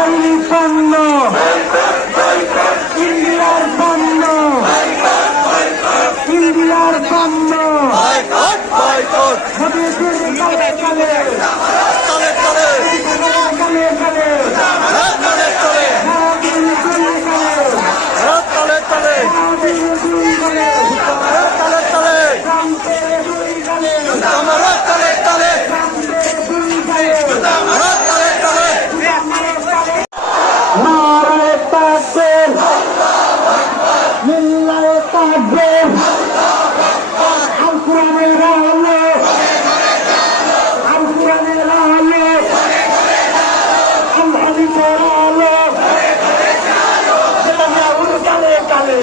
Israeli পণ্য, ইন্ডিয়ার পণ্য, ইন্ডিয়ার পণ্য, মোদীজির কালে কালে কালে কালে নারায়ে তাকবীর, লিল্লাহে তাকবীর, আল কোরআনের আলো, আল কোরআনের আলো, আল হাদিসের আলো, সেটা নিয়ে উড় কালে কালে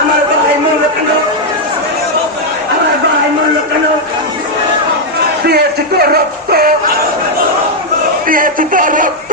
আমার ভাই মূল্য কেন, আমার ভাই মূল্য কেন, দিয়েছি তো রক্ত, দিয়েছি তো রক্ত।